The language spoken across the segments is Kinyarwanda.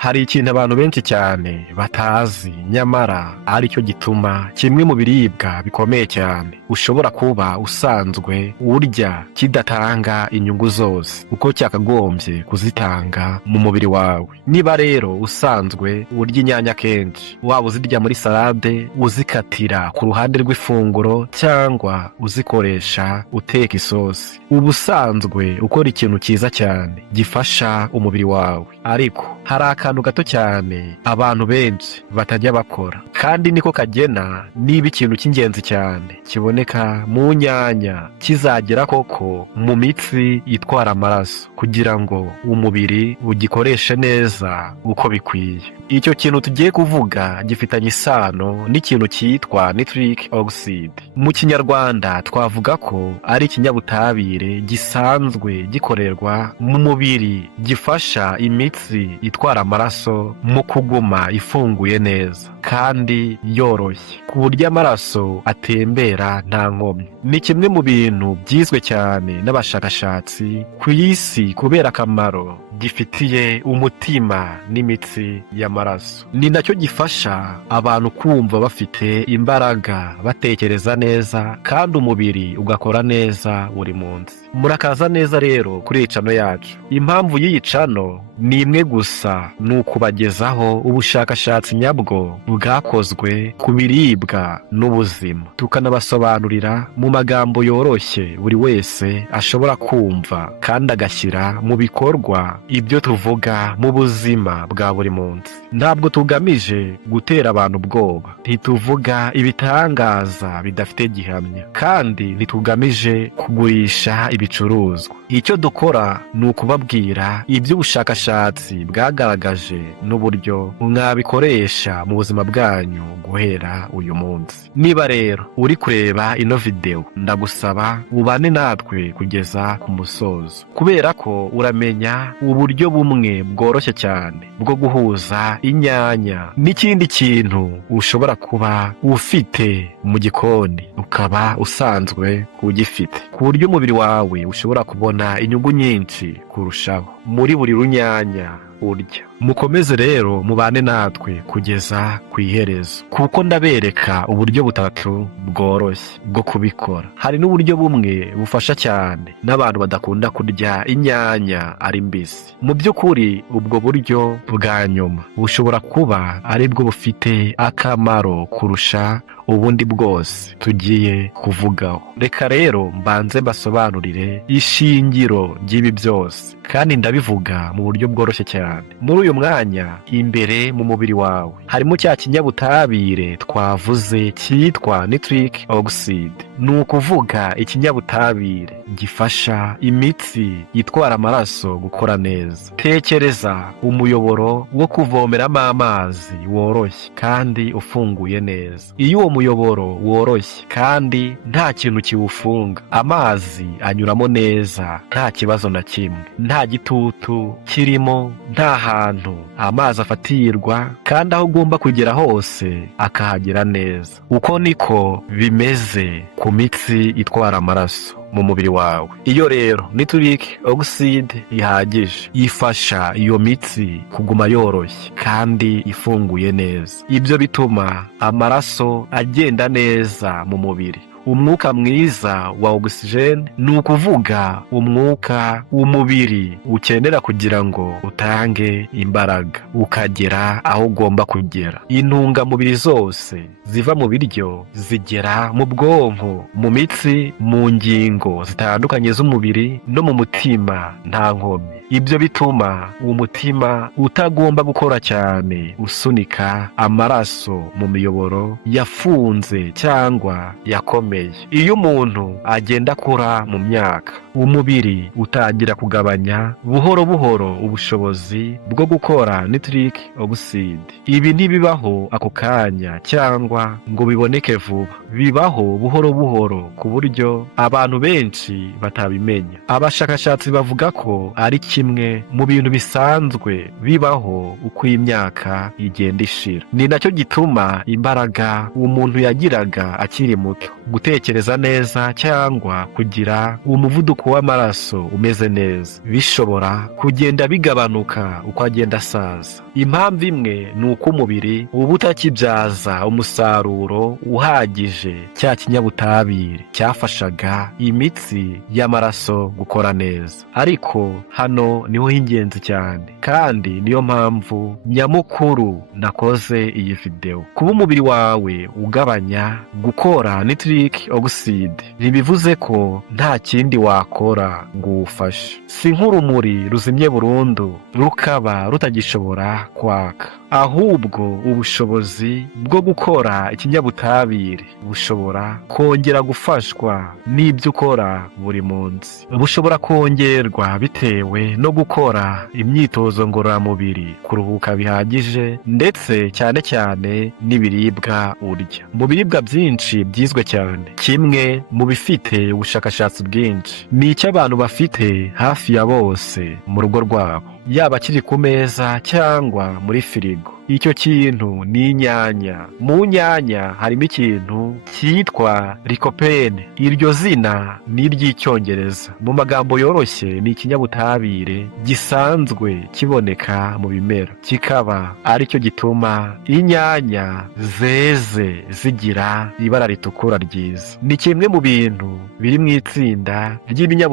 Hari ikintu abantu benshi cyane batazi nyamara aricyo gituma kimwe mu biribwa bikomeye cyane ushobora kuba usanzwe urya kidatanga inyungu zose uko cyakagombye kuzitanga mu mubiri wawe. Niba rero usanzwe urya inyanya kenshi, waba uzirya muri salade, uzikatira ku ruhande rw'ifunguro cyangwa uzikoresha uteka isosi, uba usanzwe ukora ikintu cyiza cyane gifasha umubiri wawe. Ariko hari akantu gato cyane abantu benshi batajya bakora, kandi niko kagena niba ikintu cy'ingenzi cyane kiboneka mu nyanya kizagera koko mu mitsi itwara amaraso kugira ngo umubiri ugikoreshe neza uko bikwiye. Icyo kintu tugiye kuvuga gifitanye isano n'ikintu cyitwa nitric oxide. Mu kinyarwanda twavuga ko ari ikinyabutabire gisanzwe gikorerwa mu mubiri gifasha imitsi itwara amaraso mu kuguma ifunguye neza kandi yoroshye ku buryo amaraso atembera nta nkomyi. Ni kimwe mu bintu byizwe cyane n'abashakashatsi ku isi kubera akamaro gifitiye umutima n'imitsi y'amaraso. Ni nacyo gifasha abantu kumva bafite imbaraga, batekereza neza kandi umubiri ugakora neza buri munsi. Murakaza neza rero kuri iyi cano yacu. Impamvu y'iyi cano ni imwe gusa, ni ukubagezaho ubushakashatsi nyabwo bwakozwe ku biribwa n'ubuzima, tukanabasobanurira mu magambo yoroshye buri wese ashobora kumva kandi agashyira mu bikorwa ibyo tuvuga mu buzima bwa buri munsi. Ntabwo tugamije gutera abantu ubwoba, ntituvuga ibitangaza bidafite gihamya, kandi ntitugamije kugurisha ibicuruzwa. Icyo dukora ni ukubabwira iby'ubushakashatsi bwagaragaje n'uburyo mwabikoresha mu buzima bwanyu guhera uyu munsi. Niba rero uri kureba ino video, ndagusaba ubane natwe kugeza ku musozo, kubera ko uramenya uburyo bumwe bworoshye cyane bwo guhuza inyanya n'ikindi kintu ushobora kuba ufite mu gikoni ukaba usanzwe ugifite, ku buryo umubiri wawe ushobora kubona inyungu nyinshi kurushaho muri buri runyanya urya. Mukomeze rero mubane natwe kugeza ku iherezo, kuko ndabereka uburyo butatu bworoshye bwo kubikora. Hari n'uburyo bumwe bufasha cyane n'abantu badakunda kurya inyanya ari mbisi. Mu by'ukuri ubwo buryo bwa nyuma bushobora kuba ari bwo bufite akamaro kurusha ubundi bwose tugiye kuvugaho. Reka rero mbanze mbasobanurire ishingiro ry'ibi byose, kandi ndabivuga mu buryo bworoshye cyane. Muri uyu mwanya imbere mu mubiri wawe harimo cya kinyabutabire twavuze cyitwa nitric oxide. Ni ukuvuga ikinyabutabire gifasha imitsi itwara amaraso gukora neza. Tekereza umuyoboro wo kuvomeramo amazi woroshye kandi ufunguye neza. Iyo uwo muyoboro woroshye kandi nta kintu kiwufunga, amazi anyuramo neza nta kibazo na kimwe, nta gitutu kirimo, nta hantu amazi afatirwa, kandi aho ugomba kugera hose akahagera neza. Uko niko bimeze ku mitsi itwara amaraso mu mubiri wawe. Iyo rero nitric oxide ihagije, ifasha iyo mitsi kuguma yoroshye kandi ifunguye neza. Ibyo bituma amaraso agenda neza mu mubiri. Umwuka mwiza wa oxygen ni ukuvuga umwuka umubiri ukenera kugira ngo utange imbaraga ukagera aho ugomba kugera. Intungamubiri zose ziva mu biryo zigera mu bwonko, mu mitsi, mu ngingo zitandukanye z'umubiri no mu mutima nta nkomyi. Ibyo bituma umutima utagomba gukora cyane usunika amaraso mu miyoboro yafunze cyangwa yakomeye. Iyo umuntu agenda akura mu myaka, umubiri utangira kugabanya buhoro buhoro ubushobozi bwo gukora nitric oxide. Ibi ntibibaho ako kanya cyangwa ngo biboneke vuba, bibaho buhoro buhoro ku buryo abantu benshi batabimenya. Abashakashatsi bavuga ko ari kimwe mu bintu bisanzwe bibaho uko imyaka igenda ishira. Ni nacyo gituma imbaraga umuntu yagiraga akiri muto, gutekereza neza cyangwa kugira umuvuduko w'amaraso umeze neza, bishobora kugenda bigabanuka uko agenda asaza. Impamvu imwe ni uko umubiri uba utakibyaza umusaruro uhagije cya kinyabutabire cyafashaga imitsi y'amaraso gukora neza. Ariko hano niho h'ingenzi cyane, kandi niyo mpamvu nyamukuru nakoze iyi video. Kuba umubiri wawe ugabanya gukora nitric oxide ntibivuze ko nta kindi wakora ngo uwufashe. Si nk'urumuri ruzimye burundu rukaba rutagishobora kwaka, ahubwo ubushobozi bwo gukora ikinyabutabire bushobora kongera gufashwa n'ibyo ukora buri munsi. Bushobora kongerwa bitewe no gukora imyitozo ngororamubiri, kuruhuka bihagije, ndetse cyane cyane n'ibiribwa urya. Mu biribwa byinshi byizwe cyane, kimwe mu bifite ubushakashatsi bwinshi ni icyo abantu bafite hafi ya bose mu rugo rwabo, yaba kiri ku meza cyangwa muri firigo. Icyo kintu ni inyanya. Mu nyanya harimo ikintu cyitwa lycopene. Iryo zina ni iry'icyongereza. Mu magambo yoroshye ni ikinyabutabire gisanzwe kiboneka mu bimera, kikaba aricyo gituma inyanya zeze zigira ibara ritukura ryiza. Ni kimwe mu bintu biri mu itsinda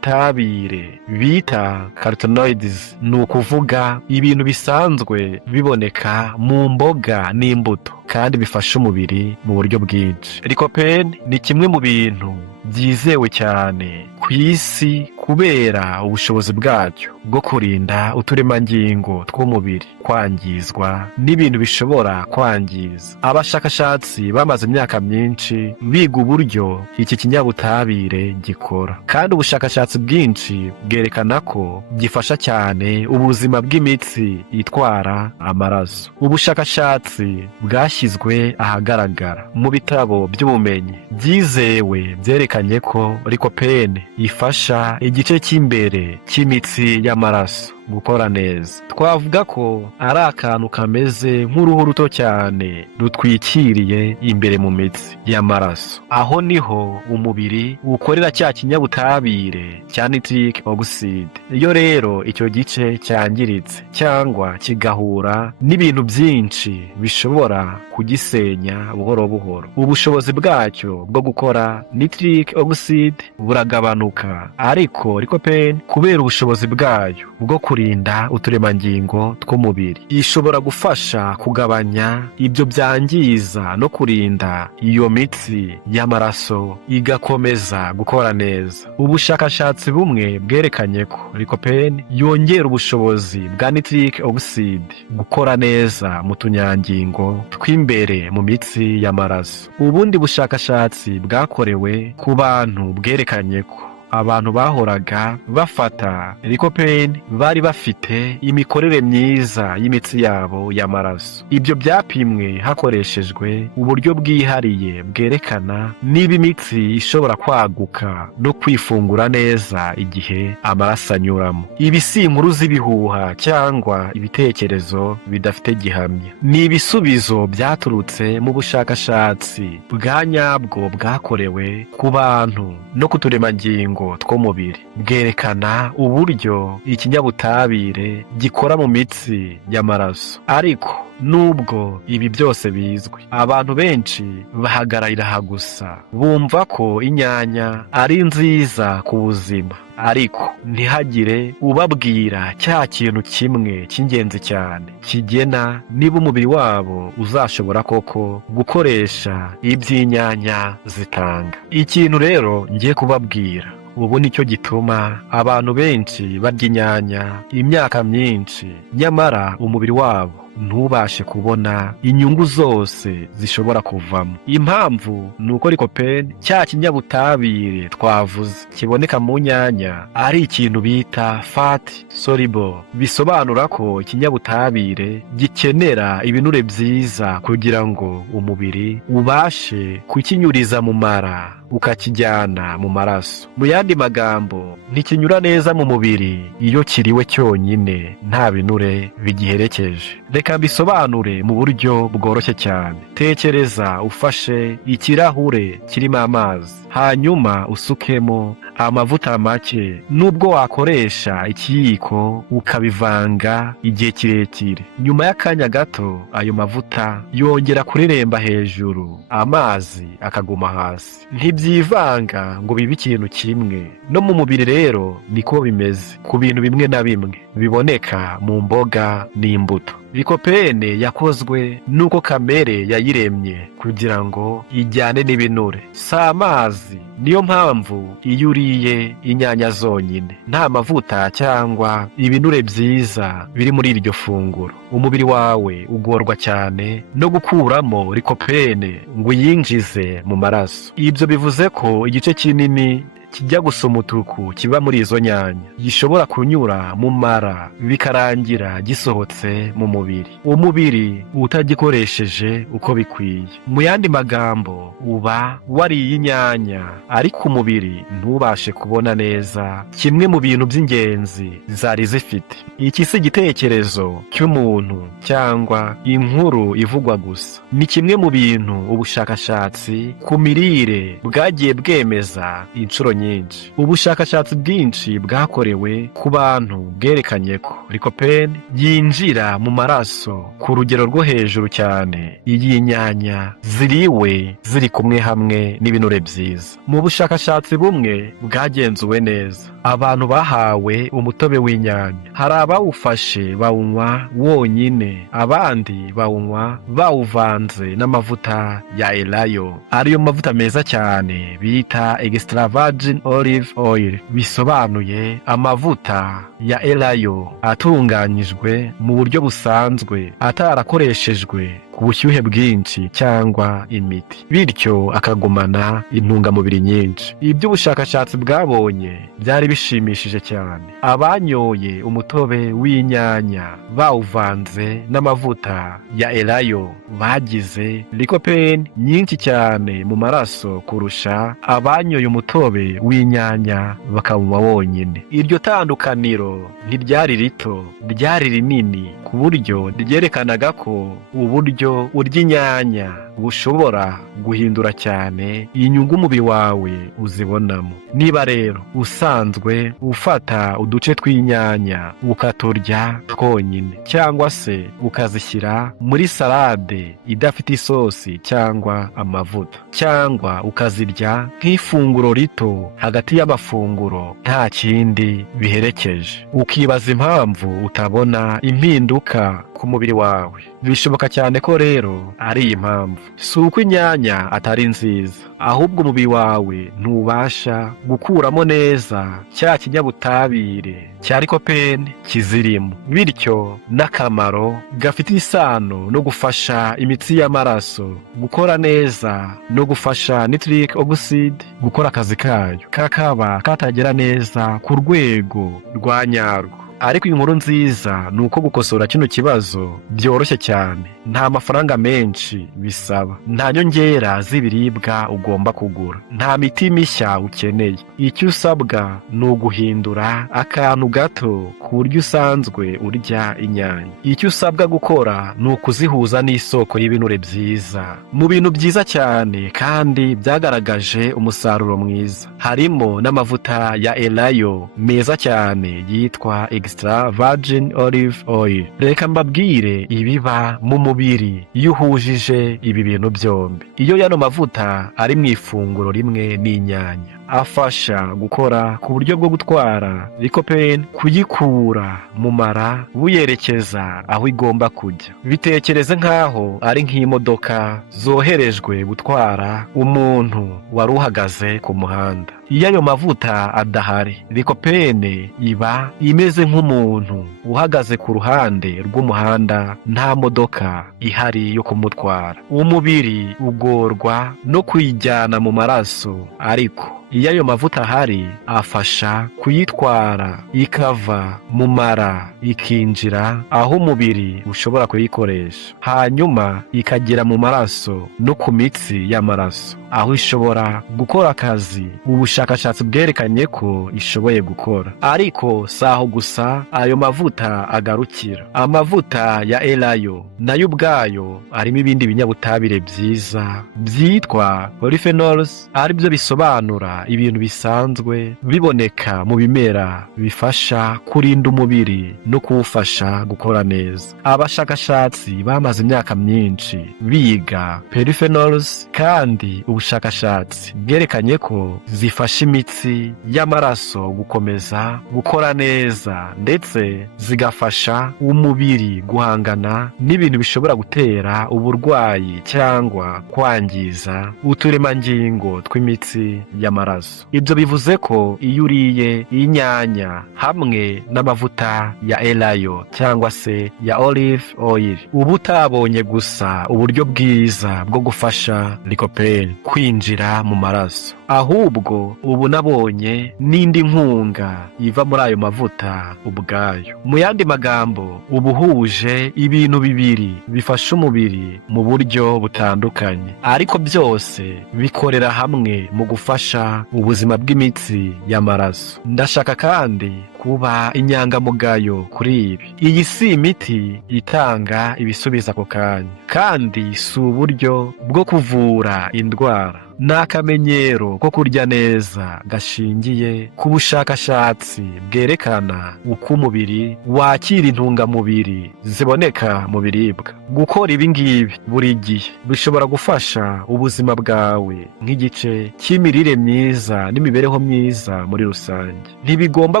ry'ibinyabutabire bita carotenoids, ni ukuvuga ibintu bisanzwe biboneka mu mboga n'imbuto kandi bifasha umubiri mu buryo bwinshi. Lycopene ni kimwe mu bintu byizewe cyane ku isi kubera ubushobozi bwacyo bwo kurinda uturemangingo tw'umubiri kwangizwa n'ibintu bishobora kwangiza. Abashakashatsi bamaze imyaka myinshi biga uburyo iki kinyabutabire gikora, kandi ubushakashatsi bwinshi bwerekana ko gifasha cyane ubuzima bw'imitsi itwara amaraso. Ubushakashatsi bwashyizwe ahagaragara mu bitabo by'ubumenyi byizewe byerekanye ko lycopene ifasha igice cy'imbere cy'imitsi y'amaraso gukora neza. Twavuga ko ari akantu kameze nk'uruhu ruto cyane rutwikiriye imbere mu mitsi y'amaraso. Aho niho umubiri ukorera cya kinyabutabire cya nitric oxide. Iyo rero icyo gice cyangiritse cyangwa kigahura n'ibintu byinshi bishobora kugisenya buhoro buhoro, ubushobozi bwacyo bwo gukora nitric oxide buragabanuka. Ariko lycopene kubera ubushobozi bwayo bwo kurinda uturemangingo tw'umubiri, ishobora gufasha kugabanya ibyo byangiza no kurinda iyo mitsi y'amaraso igakomeza gukora neza. Ubushakashatsi bumwe bwerekanye ko lycopene yongera ubushobozi bwa nitric oxide gukora neza mu tunyangingo tw'imbere mu mitsi y'amaraso. Ubundi bushakashatsi bwakorewe ku bantu bwerekanye ko abantu bahoraga bafata lycopene bari bafite imikorere myiza y'imitsi yabo y'amaraso. Ibyo byapimwe hakoreshejwe uburyo bwihariye bwerekana niba imitsi ishobora kwaguka no kwifungura neza igihe amaraso anyuramo. Ibi si inkuru z'ibihuha cyangwa ibitekerezo bidafite gihamya, ni ibisubizo byaturutse mu bushakashatsi bwa nyabwo bwakorewe ku bantu no ku turemangingo tw'umubiri, bwerekana uburyo ikinyabutabire gikora mu mitsi y'amaraso. Ariko nubwo ibi byose bizwi, abantu benshi bahagararira aha gusa, bumva ko inyanya ari nziza ku buzima, ariko ntihagire ubabwira cya kintu kimwe cy'ingenzi cyane kigena niba umubiri wabo uzashobora koko gukoresha iby'inyanya zitanga. Ikintu rero ngiye kubabwira ubu nicyo gituma abantu benshi barya inyanya imyaka myinshi, nyamara umubiri wabo ntubashe kubona inyungu zose zishobora kuvamo. Impamvu ni uko lycopene, cya kinyabutabire twavuze kiboneka mu nyanya, ari ikintu bita fat soluble. Bisobanura ko ikinyabutabire gikenera ibinure byiza kugira ngo umubiri ubashe kukinyuriza mu mara ukakijyana mu maraso. Mu yandi magambo, ntikinyura neza mu mubiri iyo kiriwe cyonyine nta binure bigiherekeje. Reka mbisobanure mu buryo bworoshye cyane. Tekereza ufashe ikirahure kirimo amazi, hanyuma usukemo amavuta make. Nubwo wakoresha ikiyiko ukabivanga igihe kirekire, nyuma y'akanya gato ayo mavuta yongera kureremba hejuru, amazi akaguma hasi. Ntibyivanga ngo bibe ikintu kimwe. No mu mubiri rero niko bimeze ku bintu bimwe na bimwe biboneka mu mboga n'imbuto. Likopene yakozwe nuko kamere yayiremye kugira ngo ijyane n'ibinure, si amazi. Niyo mpamvu iyo uriye inyanya zonyine nta mavuta cyangwa ibinure byiza biri muri iryo funguro, umubiri wawe ugorwa cyane no gukuramo likopene ngo uyinjize mu maraso. Ibyo bivuze ko igice kinini kijya gusa umutuku kiba muri izo nyanya gishobora kunyura mu mara bikarangira gisohotse mu mubiri, umubiri utagikoresheje uko bikwiye. Mu yandi magambo, uba wariye inyanya ariko umubiri ntubashe kubona neza kimwe mu bintu by'ingenzi zari zifite. Iki si igitekerezo cy'umuntu cyangwa inkuru ivugwa gusa, ni kimwe mu bintu ubushakashatsi ku mirire bwagiye bwemeza inshuro nyinshi. Ubushakashatsi bwinshi bwakorewe ku bantu bwerekanye ko likopene yinjira mu maraso ku rugero rwo hejuru cyane iyi nyanya ziriwe ziri kumwe hamwe n'ibinure byiza. Mu bushakashatsi bumwe bwagenzuwe neza, abantu bahawe umutobe w'inyanya, hari abawufashe bawunywa wonyine, abandi bawunywa bawuvanze n'amavuta ya elayo, ariyo mavuta meza cyane bita extra virgin olive oil, bisobanuye amavuta ya elayo atunganyijwe mu buryo busanzwe atarakoreshejwe ku bushyuhe bwinshi cyangwa imiti, bityo akagumana intungamubiri nyinshi. Iby'ubushakashatsi bwabonye byari bishimishije cyane. Abanyoye umutobe w'inyanya bawuvanze n'amavuta ya elayo bagize likopene nyinshi cyane mu maraso kurusha abanyoye umutobe w'inyanya bakawunywa wonyine. Iryo tandukaniro ntiryari rito, ryari rinini ku buryo ryerekanaga ko uburyo urya inyanya bushobora guhindura cyane inyungu umubiri wawe uzibonamo. Niba rero usanzwe ufata uduce tw'inyanya ukaturya twonyine, cyangwa se ukazishyira muri salade idafite isosi cyangwa amavuta, cyangwa ukazirya nk'ifunguro rito hagati y'amafunguro nta kindi biherekeje, ukibaza impamvu utabona impinduka ku mubiri wawe, bishoboka cyane ko rero ari iyi mpamvu. Si uko inyanya atari nziza, ahubwo umubiri wawe ntubasha gukuramo neza cya kinyabutabire cya likopene kizirimo, bityo n'akamaro gafite isano no gufasha imitsi y'amaraso gukora neza no gufasha nitric oxide gukora akazi kayo kakaba katagera neza ku rwego rwa nyarwo. Ariko inkuru nziza ni uko gukosora kino kibazo byoroshye cyane, nta mafaranga menshi bisaba, nta nyongera z'ibiribwa ugomba kugura, nta miti mishya ukeneye. Icyo usabwa ni uguhindura akantu gato ku buryo usanzwe urya inyanya. Icyo usabwa gukora ni ukuzihuza n'isoko y'ibinure byiza. Mu bintu byiza cyane kandi byagaragaje umusaruro mwiza harimo n'amavuta ya elayo meza cyane yitwa extra virgin olive oil. Reka mbabwire ibiba mu mubiri iyo uhujije ibi bintu byombi. Iyo yano mavuta ari mu ifunguro rimwe n'inyanya, afasha gukora ku buryo bwo gutwara likopene, kuyikura mu mara buyerekeza aho igomba kujya. Bitekereze nk'aho ari nk'imodoka zoherejwe gutwara umuntu wari uhagaze ku muhanda. Iyo ayo mavuta adahari, likopene iba imeze nk'umuntu uhagaze ku ruhande rw'umuhanda, nta modoka ihari yo kumutwara. Umubiri ugorwa no kuyijyana mu maraso, ariko iyo ayo mavuta ahari afasha kuyitwara ikava mu mara ikinjira aho umubiri ushobora kuyikoresha, hanyuma ikagera mu maraso no ku mitsi y'amaraso. aho ishobora gukora akazi ubushakashatsi bwerekanye ko ishoboye gukora. Ariko saho gusa ayo mavuta agarukira. Amavuta ya elayo nayo ubwayo arimo ibindi binyabutabire byiza byitwa polyphenols, aribyo bisobanura ibintu bisanzwe biboneka mu bimera bifasha kurinda umubiri no kuwufasha gukora neza. Abashakashatsi bamaze imyaka myinshi biga polyphenols, kandi ubushakashatsi bwerekanye ko zifasha imitsi y'amaraso gukomeza gukora neza, ndetse zigafasha umubiri guhangana n'ibintu bishobora gutera uburwayi cyangwa kwangiza uturemangingo tw'imitsi y'amaraso. Ibyo bivuze ko iyo uriye inyanya hamwe n'amavuta ya elayo cyangwa se ya olive oil, uba utabonye gusa uburyo bwiza bwo gufasha lycopene kwinjira mu maraso, ahubwo ubu nabonye n'indi nkunga iva muri ayo mavuta ubwayo. Mu yandi magambo, uba uhuje ibintu bibiri bifasha umubiri mu buryo butandukanye, ariko byose bikorera hamwe mu gufasha ubuzima bw'imitsi y'amaraso. Ndashaka kandi kuba inyangamugayo kuri ibi. Iyi si imiti itanga ibisubizo ako kanya, kandi si uburyo bwo kuvura indwara. Ni akamenyero ko kurya neza gashingiye ku bushakashatsi bwerekana uko umubiri wakira intungamubiri ziboneka mu biribwa. Gukora ibi ngibi buri gihe bishobora gufasha ubuzima bwawe nk'igice cy'imirire myiza n'imibereho myiza muri rusange. Ntibigomba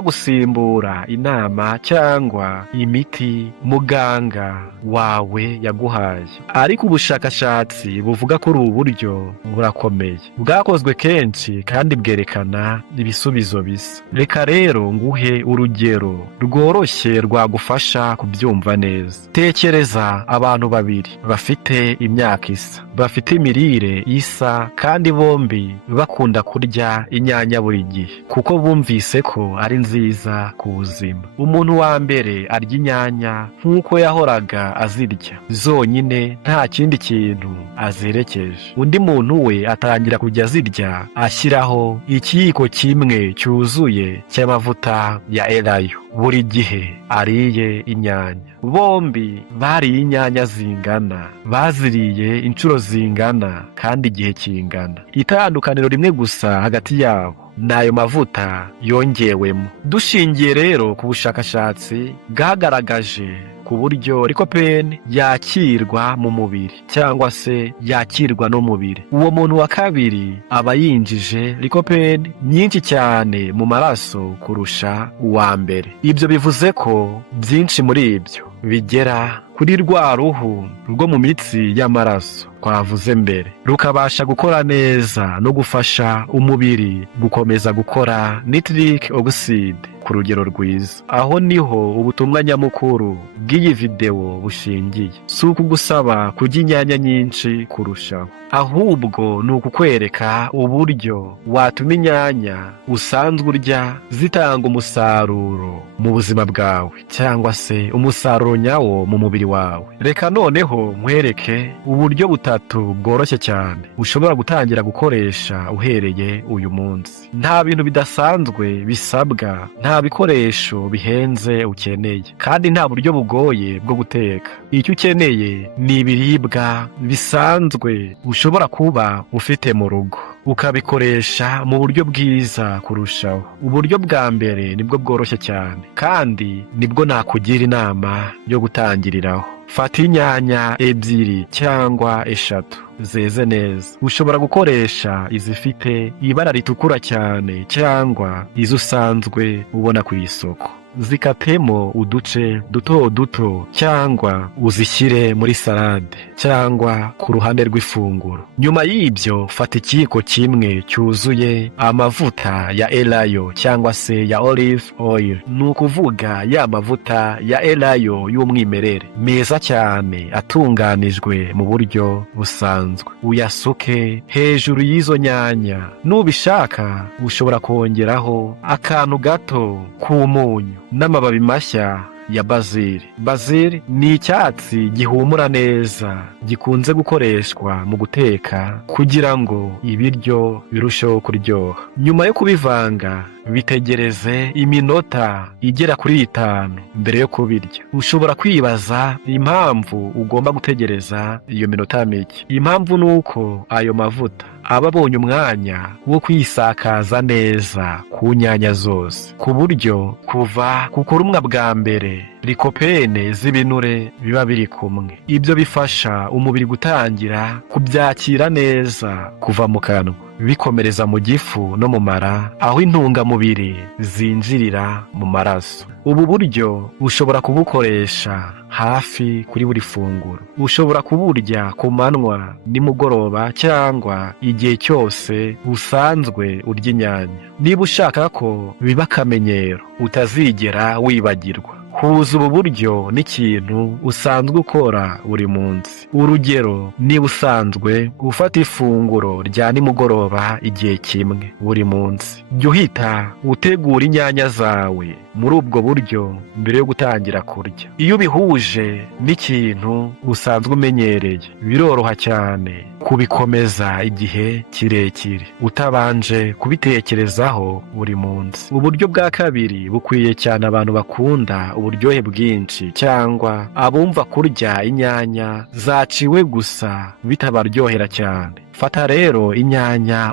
gusimbura inama cyangwa imiti muganga wawe yaguhaye, ariko ubushakashatsi buvuga ko ubu buryo burakomeye, bwakozwe kenshi kandi bwerekana ibisubizo bisa. Reka rero nguhe urugero rworoshye rwagufasha kubyumva neza. Tekereza abantu babiri bafite imyaka isa, bafite imirire isa, kandi bombi bakunda kurya inyanya buri gihe kuko bumvise ko ari nziza ku buzima. Umuntu wa mbere arya inyanya nk'uko yahoraga azirya zonyine, nta kindi kintu azerekeje. Undi muntu we atangira kujya azirya ashyiraho ikiyiko kimwe cyuzuye cy'amavuta ya elayo buri gihe ariye inyanya. Bombi bariye inyanya zingana, baziriye inshuro zingana kandi igihe kingana. Itandukaniro rimwe gusa hagati yabo n'ayo mavuta yongewemo. Dushingiye rero ku bushakashatsi bwagaragaje ku buryo lycopene yakirwa mu mubiri cyangwa se yakirwa n'umubiri, uwo muntu wa kabiri aba yinjije lycopene nyinshi cyane mu maraso kurusha uwa mbere. Ibyo bivuze ko byinshi muri ibyo bigera kuri rwa ruhu rwo mu mitsi y'amaraso twavuze mbere, rukabasha gukora neza no gufasha umubiri gukomeza gukora nitric oxide ku rugero rwiza. Aho niho ubutumwa nyamukuru bw'iyi video bushingiye. Si ukugusaba kurya inyanya nyinshi kurushaho, ahubwo ni ukukwereka uburyo watuma inyanya usanzwe urya zitanga umusaruro mu buzima bwawe, cyangwa se umusaruro nyawo mu mubiri wawe. Reka noneho nkwereke uburyo butatu bworoshye cyane ushobora gutangira gukoresha uhereye uyu munsi. Nta bintu bidasanzwe bisabwa, nta bikoresho bihenze ukeneye, kandi nta buryo bugoye bwo guteka. Icyo ukeneye ni ibiribwa bisanzwe ushobora kuba ufite mu rugo, ukabikoresha mu buryo bwiza kurushaho. Uburyo bwa mbere nibwo bworoshye cyane, kandi nibwo nakugira inama yo gutangiriraho. Fata inyanya ebyiri cyangwa eshatu zeze neza. Ushobora gukoresha izifite ibara ritukura cyane cyangwa izo usanzwe ubona ku isoko. Zikatemo uduce duto duto cyangwa uzishyire muri salade cyangwa ku ruhande rw'ifunguro. Nyuma y'ibyo fata ikiyiko kimwe cyuzuye amavuta ya elayo cyangwa se ya olive oil, ni ukuvuga ya mavuta ya elayo y'umwimerere meza cyane atunganijwe mu buryo busanzwe. Uyasuke hejuru y'izo nyanya. Nubishaka ushobora kongeraho akantu gato k'umunyu n'amababi mashya ya bazili. Bazili ni icyatsi gihumura neza, gikunze gukoreshwa mu guteka kugira ngo ibiryo birusheho kuryoha. Nyuma yo kubivanga, bitegereze iminota igera kuri 5 mbere yo kubirya. Ushobora kwibaza impamvu ugomba gutegereza iyo minota mike. Impamvu nuko ayo mavuta aba abonye umwanya wo kwisakaza neza ku nyanya zose, ku buryo kuva ku kurumwa bwa mbere likopene z'ibinure biba biri kumwe. Ibyo bifasha umubiri gutangira kubyakira neza kuva mu kanwa, bikomereza mu gifu no mu mara, aho intungamubiri zinjirira mu maraso. Ubu buryo ushobora kubukoresha hafi kuri buri funguro. Ushobora kuburya ku manywa, nimugoroba, cyangwa igihe cyose usanzwe urya inyanya. Niba ushaka ko biba akamenyero utazigera wibagirwa, huza ubu buryo n'ikintu usanzwe ukora buri munsi. Urugero, niba usanzwe ufata ifunguro rya nimugoroba igihe kimwe buri munsi, jya uhita utegura inyanya zawe muri ubwo buryo mbere yo gutangira kurya. Iyo ubihuje n'ikintu usanzwe umenyereye, biroroha cyane kubikomeza igihe kirekire utabanje kubitekerezaho buri munsi. Uburyo bwa kabiri bukwiye cyane abantu bakunda uburyohe bwinshi cyangwa abumva kurya inyanya zaciwe gusa bitabaryohera cyane. Fata rero inyanya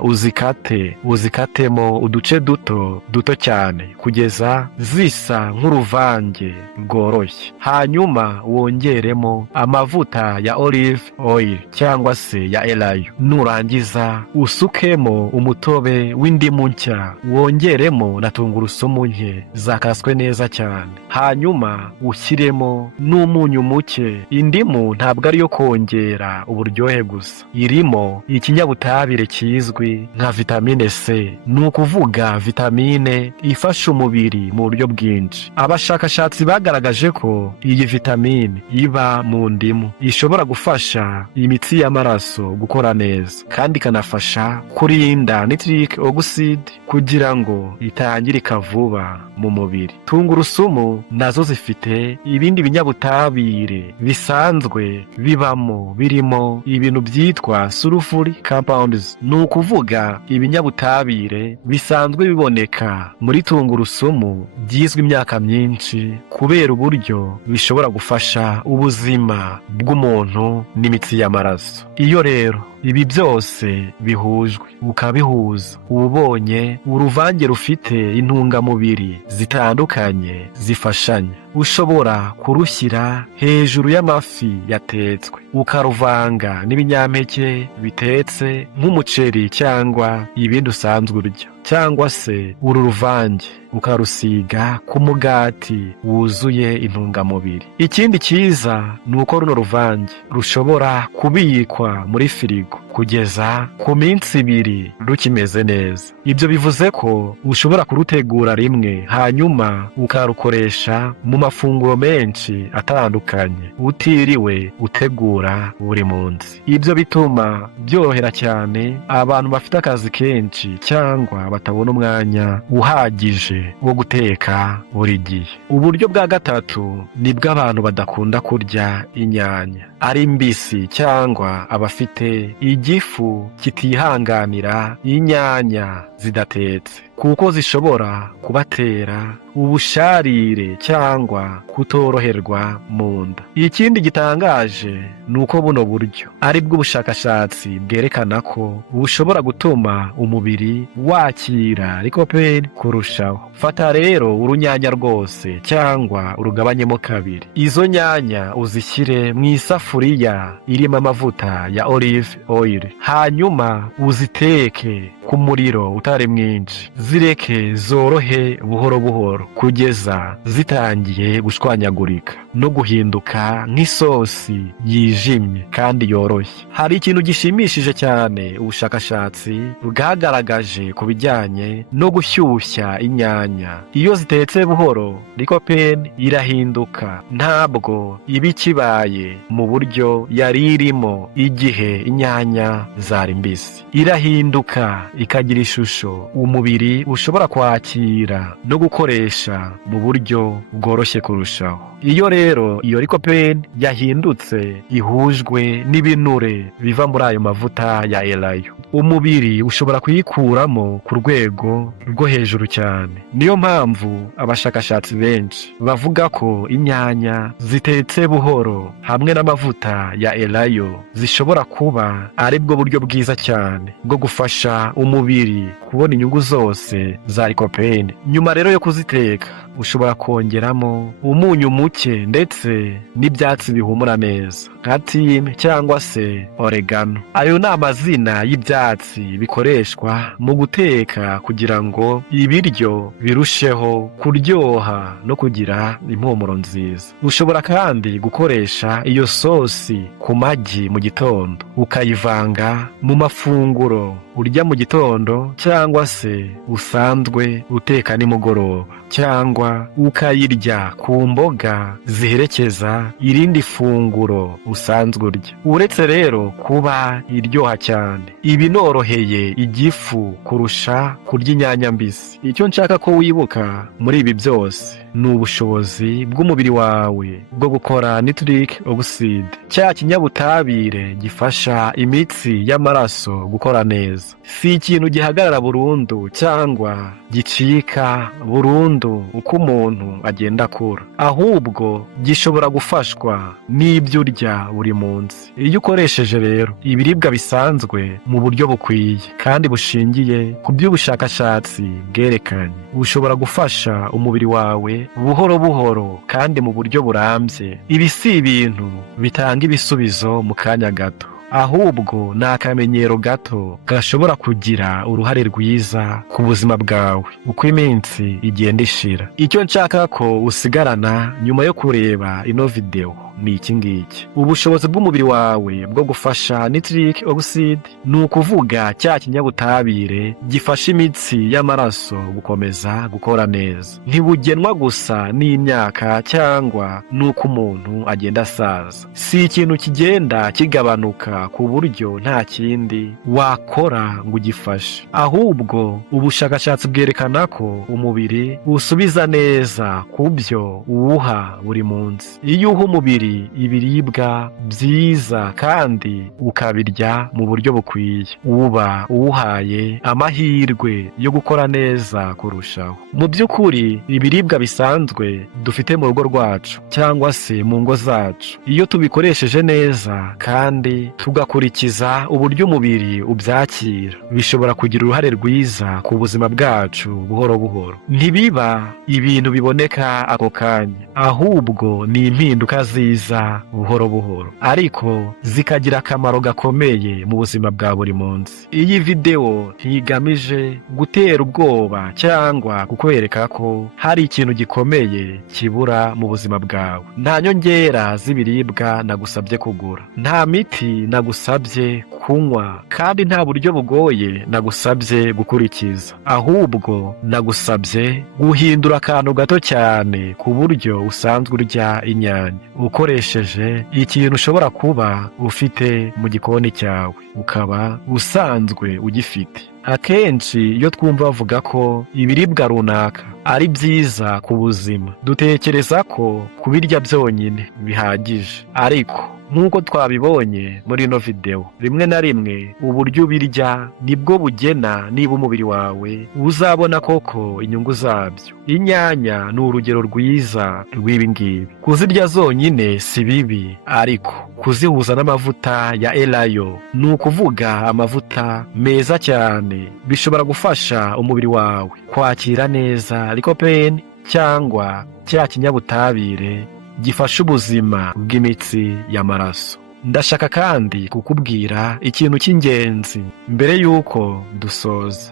uzikatemo uduce duto cyane kugeza zisa nk'uruvange rworoshye. Hanyuma wongeremo amavuta ya olive oil cyangwa se ya elayo. Nurangiza usukemo umutobe w'indimu nshya, wongeremo na tungurusumu nke zakaswe neza cyane. Hanyuma ushyiremo n'umunyu muke. Indimu ntabwo ari yo kongera uburyohe gusa, irimo ikinyabutabire kizwi nka vitamine C, ni ukuvuga vitamine ifasha umubiri mu buryo bwinshi. Abashakashatsi bagaragaje ko iyi vitamine iba mu ndimu ishobora gufasha imitsi y'amaraso gukora neza, kandi ikanafasha kurinda nitric oxide kugira ngo itangirika vuba mu mubiri. Tungurusumu nazo zifite ibindi binyabutabire bisanzwe bibamo, birimo ibintu byitwa sulfuric compounds, ni ukuvuga ibinyabutabire bisanzwe biboneka muri tungurusumu byizwe imyaka myinshi kubera uburyo bishobora gufasha ubuzima bw'umuntu n'imitsi y'amaraso. Iyo rero ibi byose bihujwe ukabihuza, uba ubonye uruvange rufite intungamubiri zitandukanye zifashanya. Ushobora kurushyira hejuru y'amafi yatetswe, ukaruvanga n'ibinyampeke bitetse nk'umuceri cyangwa ibindi usanzwe urya, cyangwa se uru ruvange ukarusiga ku mugati wuzuye intungamubiri. Ikindi cyiza ni uko runo ruvange rushobora kubikwa muri firigo kugeza ku minsi 2 rukimeze neza. Ibyo bivuze ko ushobora kurutegura rimwe hanyuma ukarukoresha mu mafunguro menshi atandukanye utiriwe utegura buri munsi. Ibyo bituma byorohera cyane abantu bafite akazi kenshi cyangwa batabona umwanya uhagije wo guteka buri gihe. Uburyo bwa gatatu ni bw'abantu badakunda kurya inyanya ari mbisi cyangwa abafite igifu kitihanganira inyanya zidatetse, kuko zishobora kubatera ubusharire cyangwa kutoroherwa mu nda. Ikindi gitangaje ni uko buno buryo ari bw'ubushakashatsi bwerekana ko bushobora gutuma umubiri wakira likopene kurushaho. Fata rero urunyanya rwose cyangwa urugabanyemo 2. Izo nyanya uzishyire mu isafuriya irimo amavuta ya olive oil, hanyuma uziteke ku muriro utari mwinshi, zireke zorohe buhoro buhoro kugeza zitangiye gushwanyagurika no guhinduka nk'isosi yijimye kandi yoroshye. Hari ikintu gishimishije cyane ubushakashatsi bwagaragaje ku bijyanye no gushyushya inyanya. Iyo zitetse buhoro, likopene irahinduka, ntabwo iba ikibaye mu buryo yari irimo igihe inyanya zari mbisi. Irahinduka ikagira ishusho ibikoresho umubiri ushobora kwakira no gukoresha mu buryo bworoshye kurushaho. Iyo rero iyo lycopene yahindutse ihujwe n'ibinure biva muri ayo mavuta ya elayo, umubiri ushobora kuyikuramo ku rwego rwo hejuru cyane. Niyo mpamvu abashakashatsi benshi bavuga ko inyanya zitetse buhoro hamwe n'amavuta ya elayo zishobora kuba ari bwo buryo bwiza cyane bwo gufasha umubiri kubona inyungu zose za lycopene. Nyuma rero yo kuziteka ushobora kongeramo umunyu muke ndetse n'ibyatsi bihumura neza nka thyme cyangwa se oregano. Ayo ni amazina y'ibyatsi bikoreshwa mu guteka kugira ngo ibiryo birusheho kuryoha no kugira impumuro nziza. Ushobora kandi gukoresha iyo sosi ku magi mu gitondo, ukayivanga mu mafunguro urya mu gitondo cyangwa se usanzwe uteka nimugoroba, cyangwa ukayirya ku mboga ziherekeza irindi funguro usanzwe urya. Uretse rero kuba iryoha cyane, ibinoroheye igifu kurusha kurya inyanya mbisi. Icyo nshaka ko wibuka muri ibi byose ni ubushobozi bw'umubiri wawe bwo gukora nitric oxide, cya kinyabutabire gifasha imitsi y'amaraso gukora neza. Si ikintu gihagarara burundu cyangwa gicika burundu uko umuntu agenda akura, ahubwo gishobora gufashwa n'ibyo urya buri munsi. Iyo ukoresheje rero ibiribwa bisanzwe mu buryo bukwiye kandi bushingiye ku by'ubushakashatsi bwerekanye, ushobora gufasha umubiri wawe buhoro buhoro kandi mu buryo burambye. Ibi si ibintu bitanga ibisubizo mu kanya gato, ahubwo ni akamenyero gato gashobora kugira uruhare rwiza ku buzima bwawe uko iminsi igenda ishira. Icyo nshaka ko usigarana nyuma yo kureba ino video ni iki ngiki: ubushobozi bw'umubiri wawe bwo gufasha nitric oxide, ni ukuvuga cya kinyabutabire gifasha imitsi y'amaraso gukomeza gukora neza. Ntibugenwa gusa n'imyaka cyangwa n'uko umuntu agenda asaza, si ikintu kigenda kigabanuka ku buryo nta kindi wakora ngo ugifashe, ahubwo ubushakashatsi bwerekana ko umubiri usubiza neza ku byo uwuha buri munsi. Iyo uha umubiri ibiribwa byiza kandi ukabirya mu buryo bukwiye, uba uwuhaye amahirwe yo gukora neza kurushaho. Mu by'ukuri ibiribwa bisanzwe dufite mu rugo rwacu cyangwa se mu ngo zacu, iyo tubikoresheje neza kandi tugakurikiza uburyo umubiri ubyakira, bishobora kugira uruhare rwiza ku buzima bwacu buhoro buhoro. Ntibiba ibintu biboneka ako kanya, ahubwo ni impinduka ziza buhoro buhoro ariko zikagira akamaro gakomeye mu buzima bwa buri munsi. Iyi video ntigamije gutera ubwoba cyangwa kukwereka ko hari ikintu gikomeye kibura mu buzima bwawe. Nta nyongera z'ibiribwa nagusabye kugura, nta miti nagusabye kunywa, kandi nta buryo bugoye nagusabye gukurikiza, ahubwo nagusabye guhindura akantu gato cyane ku buryo usanzwe urya inyanya, ukoresheje ikintu ushobora kuba ufite mu gikoni cyawe ukaba usanzwe ugifite. Akenshi iyo twumva bavuga ko ibiribwa runaka ari byiza ku buzima, dutekereza ko kubirya byonyine bihagije, ariko nk'uko twabibonye muri ino video, rimwe na rimwe uburyo ubirya nibwo bugena niba umubiri wawe uzabona koko inyungu zabyo. Inyanya ni urugero rwiza rw'ibi ngibi. Kuzirya zonyine si bibi, ariko kuzihuza n'amavuta ya elayo, ni ukuvuga amavuta meza cyane, bishobora gufasha umubiri wawe kwakira neza lycopene cyangwa cya kinyabutabire gifasha ubuzima bw'imitsi y'amaraso. Ndashaka kandi kukubwira ikintu cy'ingenzi mbere y'uko dusoza.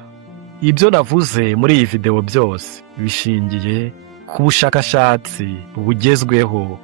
Ibyo navuze muri iyi video byose bishingiye ku bushakashatsi bugezweho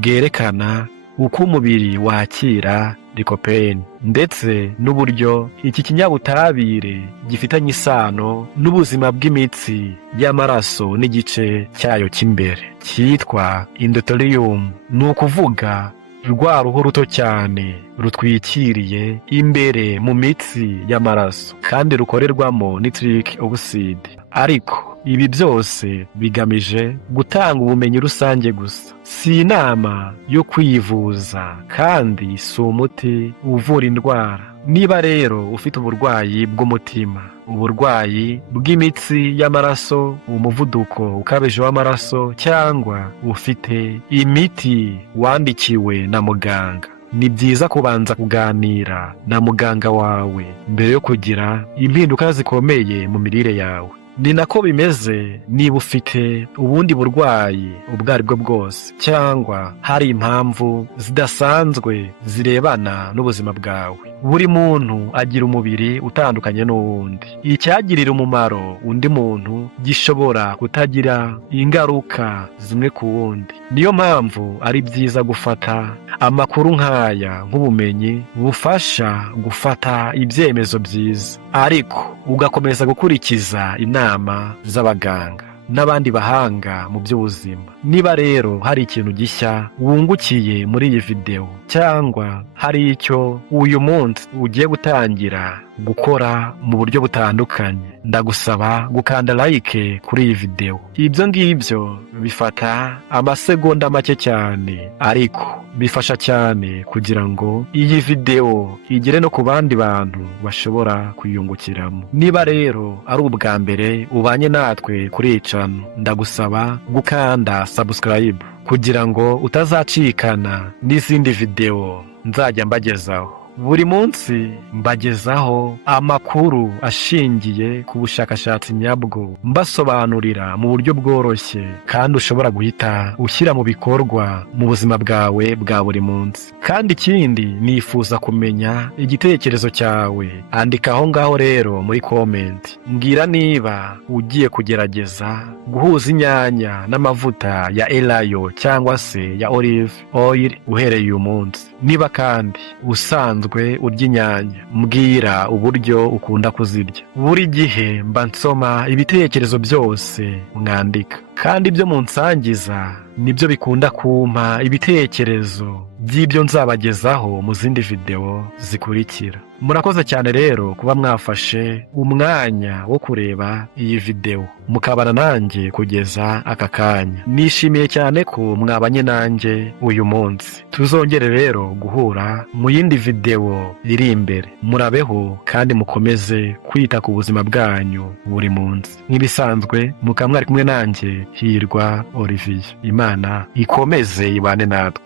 bwerekana uko umubiri wakira lycopene ndetse n'uburyo iki kinyabutabire gifitanye isano n'ubuzima bw'imitsi y'amaraso n'igice cyayo cy'imbere cyitwa endothelium, ni ukuvuga rwa ruhu ruto cyane rutwikiriye imbere mu mitsi y'amaraso kandi rukorerwamo nitric oxide. Ariko ibi byose bigamije gutanga ubumenyi rusange gusa, si inama yo kwivuza kandi si umuti uvura indwara. Niba rero ufite uburwayi bw'umutima, uburwayi bw'imitsi y'amaraso, umuvuduko ukabije w'amaraso, cyangwa ufite imiti wandikiwe na muganga, ni byiza kubanza kuganira na muganga wawe mbere yo kugira impinduka zikomeye mu mirire yawe. Ni nako bimeze niba ufite ubundi burwayi ubwo ari bwo bwose, cyangwa hari impamvu zidasanzwe zirebana n'ubuzima bwawe. Buri muntu agira umubiri utandukanye n'uwundi. Icyagirira umumaro undi muntu gishobora kutagira ingaruka zimwe ku wundi. Niyo mpamvu ari byiza gufata amakuru nk'aya nk'ubumenyi bufasha gufata ibyemezo byiza, ariko ugakomeza gukurikiza inama z'abaganga n'abandi bahanga mu by'ubuzima. Niba rero hari ikintu gishya wungukiye muri iyi video, cyangwa hari icyo uyu munsi ugiye gutangira gukora mu buryo butandukanye, ndagusaba gukanda like kuri iyi video. Ibyo ngibyo bifata amasegonda make cyane, ariko bifasha cyane kugira ngo iyi video igere no ku bandi bantu bashobora kuyungukiramo. Niba rero ari ubwa mbere ubanye natwe kuri iyi channel, ndagusaba gukanda subscribe kugira ngo utazacikana n'izindi video nzajya mbagezaho. Buri munsi mbagezaho amakuru ashingiye ku bushakashatsi nyabwo, mbasobanurira mu buryo bworoshye kandi ushobora guhita ushyira mu bikorwa mu buzima bwawe bwa buri munsi. Kandi ikindi, nifuza kumenya igitekerezo cyawe. Andika aho ngaho rero muri comment, mbwira niba ugiye kugerageza guhuza inyanya n'amavuta ya elayo cyangwa se ya olive oil uhereye uyu munsi. Niba kandi usanzwe urya inyanya, mbwira uburyo ukunda kuzirya. Buri gihe mba nsoma ibitekerezo byose mwandika, kandi ibyo munsangiza nibyo bikunda kumpa ibitekerezo by'ibyo nzabagezaho mu zindi video zikurikira. Murakoze cyane rero kuba mwafashe umwanya wo kureba iyi video mukabana nanjye kugeza aka kanya. Nishimiye cyane ko mwabanye nanjye uyu munsi. Tuzongere rero guhura mu yindi video iri imbere. Murabeho kandi mukomeze kwita ku buzima bwanyu buri munsi. Nk'ibisanzwe mukaba mwari kumwe nanjye Hirwa Olivier. Imana ikomeze ibane natwe.